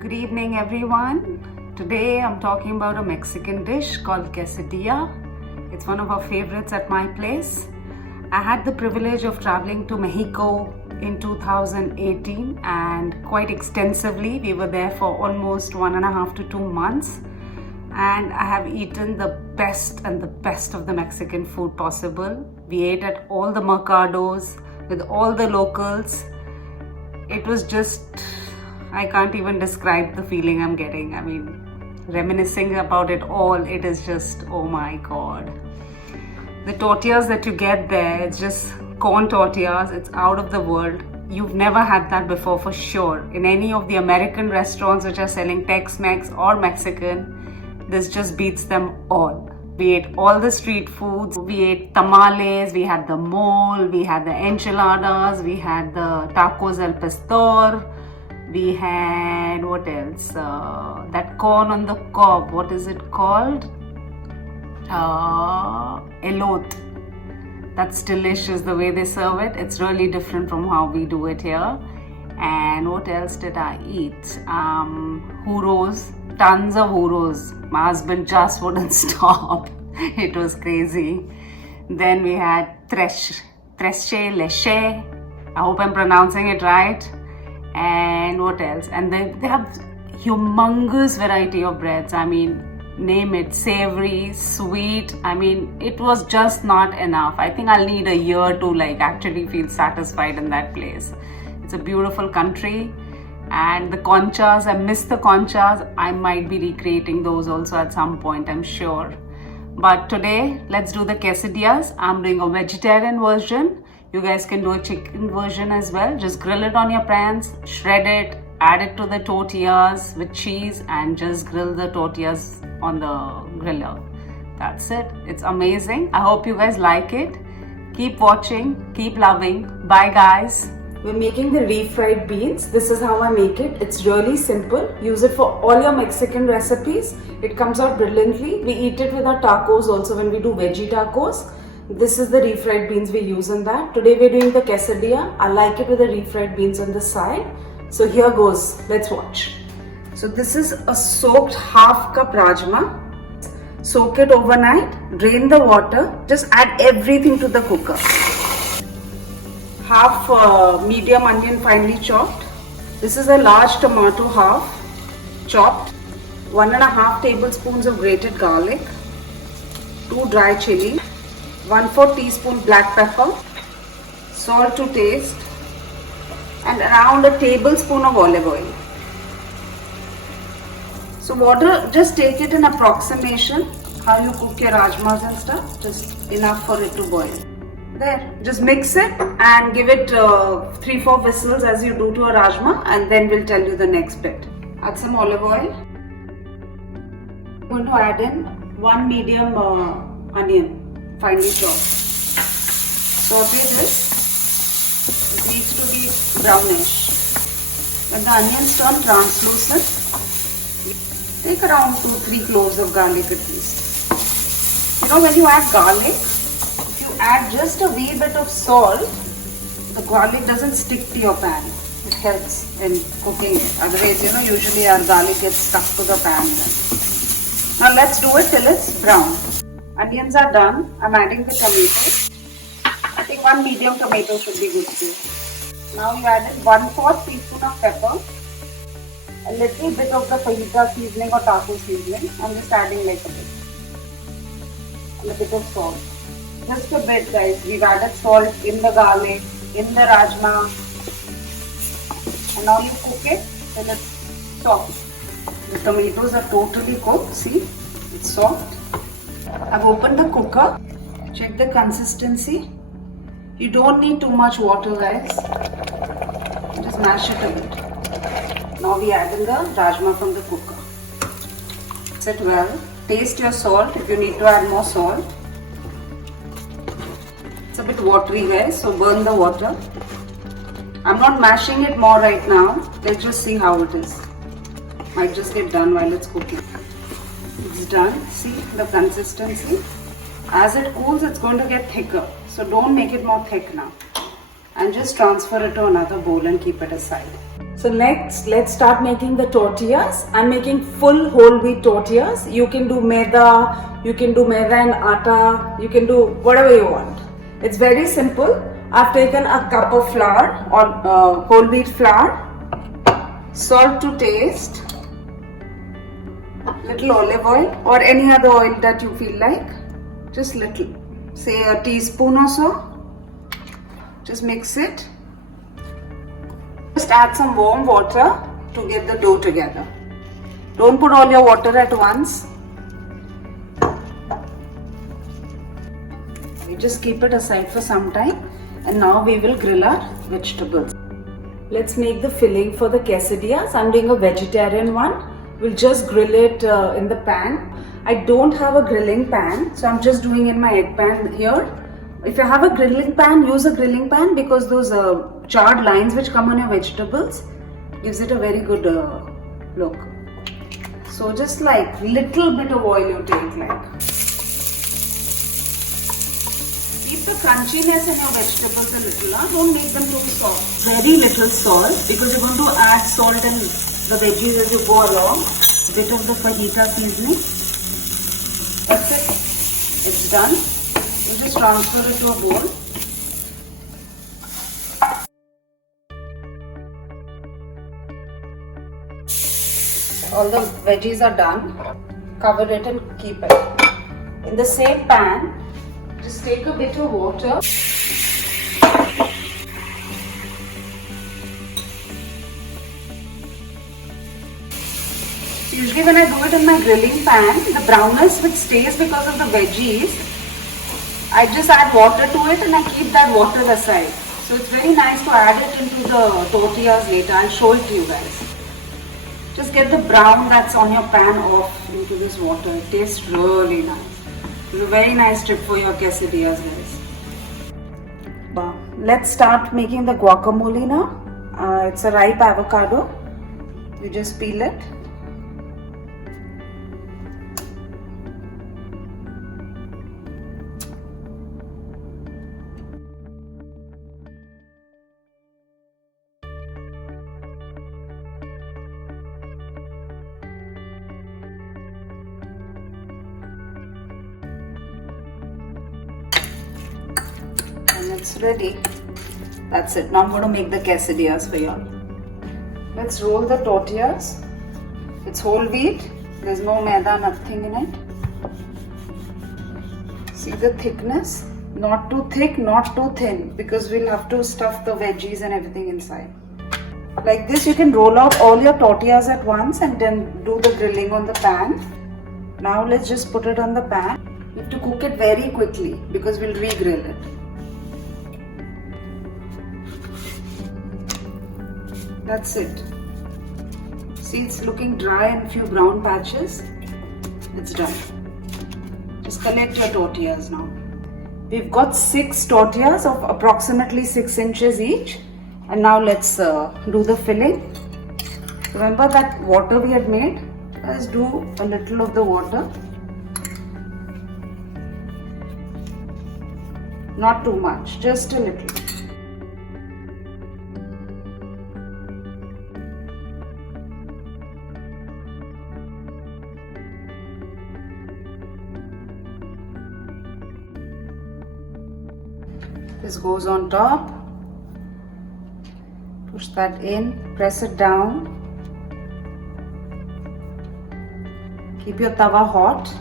Good evening, everyone. Today I'm talking about a Mexican dish called quesadilla. It's one of our favorites at my place. I had the privilege of traveling to Mexico in 2018 and quite extensively. We were there for almost 1.5 to 2 months. And I have eaten the best of the Mexican food possible. We ate at all the mercados with all the locals. It was just, I can't even describe the feeling I'm getting. I mean, reminiscing about it all, it is just, oh my God. The tortillas that you get there, it's just corn tortillas. It's out of the world. You've never had that before for sure. In any of the American restaurants which are selling Tex-Mex or Mexican, this just beats them all. We ate all the street foods. We ate tamales, we had the mole, we had the enchiladas, we had the tacos al pastor, we had, what else? That corn on the cob, what is it called? Elote. That's delicious the way they serve it. It's really different from how we do it here. And what else did I eat? Churros, tons of churros. My husband just wouldn't stop. It was crazy. Then we had tres leche. I hope I'm pronouncing it right. And what else? And they have humongous variety of breads. I mean, name it, savory, sweet. I mean, it was just not enough. I think I'll need a year to actually feel satisfied in that place. It's a beautiful country. And the conchas, I miss the conchas. I might be recreating those also at some point, I'm sure. But today, let's do the quesadillas. I'm doing a vegetarian version. You guys can do a chicken version as well. Just grill it on your pans, shred it, add it to the tortillas with cheese, and just grill the tortillas on the griller. That's it. It's amazing. I hope you guys like it. Keep watching, keep loving. Bye guys. We're making the refried beans. This is how I make it. It's really simple. Use it for all your Mexican recipes. It comes out brilliantly. We eat it with our tacos also when we do veggie tacos. This is the refried beans we use in that. Today we're doing the quesadilla. I like it with the refried beans on the side. So here goes. Let's watch. So this is a soaked half cup rajma. Soak it overnight. Drain the water. Just add everything to the cooker. Half medium onion finely chopped. This is a large tomato half chopped. 1.5 tablespoons of grated garlic. 2 dry chili. 1/4 teaspoon black pepper. Salt to taste. And around a tablespoon of olive oil. So water, just take it in approximation. How you cook your rajmas and stuff. Just enough for it to boil. There, just mix it and give it 3-4 whistles as you do to a rajma, and then we'll tell you the next bit. Add some olive oil. I'm going to add in 1 medium onion, finely chopped. Saute this. It needs to be brownish. When the onions turn translucent, take around 2-3 cloves of garlic at least. You know, when you add garlic, add just a wee bit of salt, the garlic doesn't stick to your pan. It helps in cooking it. Otherwise, usually our garlic gets stuck to the pan. Now let's do it till it's brown. Onions are done. I'm adding the tomatoes. I think 1 medium tomato should be good too. Now you added 1/4 teaspoon of pepper, a little bit of the fajita seasoning or taco seasoning. I'm just adding a bit. And a bit of salt. Just a bit, guys. We've added salt in the garlic, in the rajma, and now you cook it till it's soft. The tomatoes are totally cooked. See, it's soft. I've opened the cooker. Check the consistency. You don't need too much water, guys. Just mash it a bit. Now we add in the rajma from the cooker. Set well. Taste your salt if you need to add more salt. It's a bit watery, guys, so burn the water. I'm not mashing it more right now. Let's just see how it is. Might just get done while it's cooking. It's done. See the consistency. As it cools, it's going to get thicker. So don't make it more thick now. And just transfer it to another bowl and keep it aside. So next, let's start making the tortillas. I'm making full whole wheat tortillas. You can do maida and atta, you can do whatever you want. It's very simple. I've taken a cup of flour or whole wheat flour, salt to taste, little olive oil or any other oil that you feel like, just little, say a teaspoon or so. Just mix it. Just add some warm water to get the dough together. Don't put all your water at once. We just keep it aside for some time, and now we will grill our vegetables. Let's make the filling for the quesadillas. I'm doing a vegetarian one. We'll just grill it in the pan. I don't have a grilling pan, so I'm just doing in my egg pan here. If you have a grilling pan, use a grilling pan, because those charred lines which come on your vegetables gives it a very good look. So just like little bit of oil you take, like. Keep the crunchiness in your vegetables a little, don't make them too soft. Very little salt, because you're going to add salt in the veggies as you go along. A bit of the fajita seasoning. That's it. It's done. You just transfer it to a bowl. All the veggies are done. Cover it and keep it. In the same pan, just take a bit of water. Usually when I do it in my grilling pan, the brownness which stays because of the veggies, I just add water to it and I keep that water aside. So it's very nice to add it into the tortillas later. I'll show it to you guys. Just get the brown that's on your pan off into this water. It tastes really nice. It's a very nice tip for your quesadillas, guys. Let's start making the guacamole now. It's a ripe avocado. You just peel it. And it's ready. That's it. Now I'm going to make the quesadillas for you. Let's roll the tortillas. It's whole wheat. There's no maida, nothing in it. See the thickness? Not too thick, not too thin, because we'll have to stuff the veggies and everything inside. Like this, you can roll out all your tortillas at once and then do the grilling on the pan. Now let's just put it on the pan. You have to cook it very quickly because we'll re-grill it. That's it. See, it's looking dry and a few brown patches. It's done. Just collect your tortillas now. We've got 6 tortillas of approximately 6 inches each. And now let's do the filling. Remember that water we had made? Let's do a little of the water. Not too much, just a little. This goes on top. Push that in, press it down. Keep your tawa hot.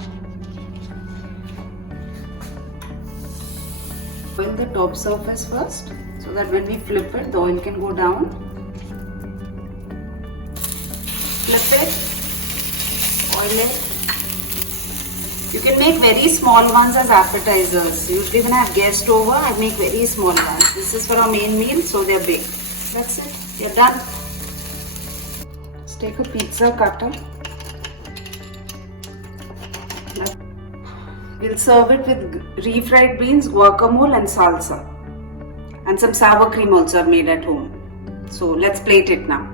Oil the top surface first so that when we flip it, the oil can go down. Flip it, oil it. You can make very small ones as appetizers. Usually when I have guests over, I make very small ones. This is for our main meal, so they're big. That's it. You're done. Just take a pizza cutter. We'll serve it with refried beans, guacamole and salsa. And some sour cream also I've made at home. So let's plate it now.